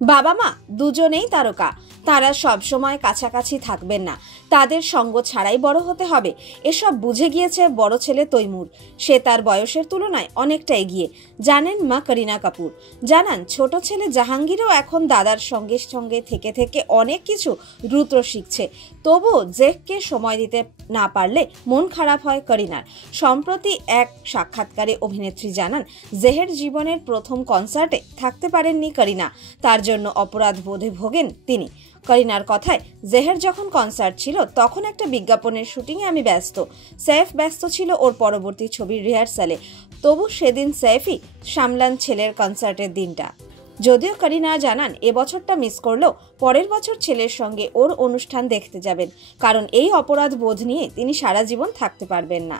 বাবা মা দুজনেই তারকা, তারা সব সময় কাছাকাছি থাকবেন না, তাদের সঙ্গ ছাড়াই বড় হতে হবে এসব বুঝে গিয়েছে বড় ছেলে তৈমুর। সে তার বয়সের তুলনায় অনেকটা এগিয়ে, জানেন মা করিনা কাপুর। জানান ছোট ছেলে জাহাঙ্গীরও এখন দাদার সঙ্গে সঙ্গে থেকে থেকে অনেক কিছু দ্রুত শিখছে, তবুও জেহকে সময় দিতে না পারলে মন খারাপ হয় করিনার। সম্প্রতি এক সাক্ষাৎকারে অভিনেত্রী জানান জেহের জীবনের প্রথম কনসার্টে থাকতে পারেননি করিনা, তার জন্য অপরাধ বোধে ভোগেন তিনি। করিনার কথায়, জেহের যখন কনসার্ট ছিল তখন একটা বিজ্ঞাপনের শুটিংয়ে আমি ব্যস্ত, সৈফ ব্যস্ত ছিল ওর পরবর্তী ছবির রিহার্সালে, তবু সেদিন সৈফই সামলান ছেলের কনসার্টের দিনটা। যদিও করিনা জানান এবছরটা মিস করলেও পরের বছর ছেলের সঙ্গে ওর অনুষ্ঠান দেখতে যাবেন, কারণ এই অপরাধ বোধ নিয়ে তিনি সারা জীবন থাকতে পারবেন না।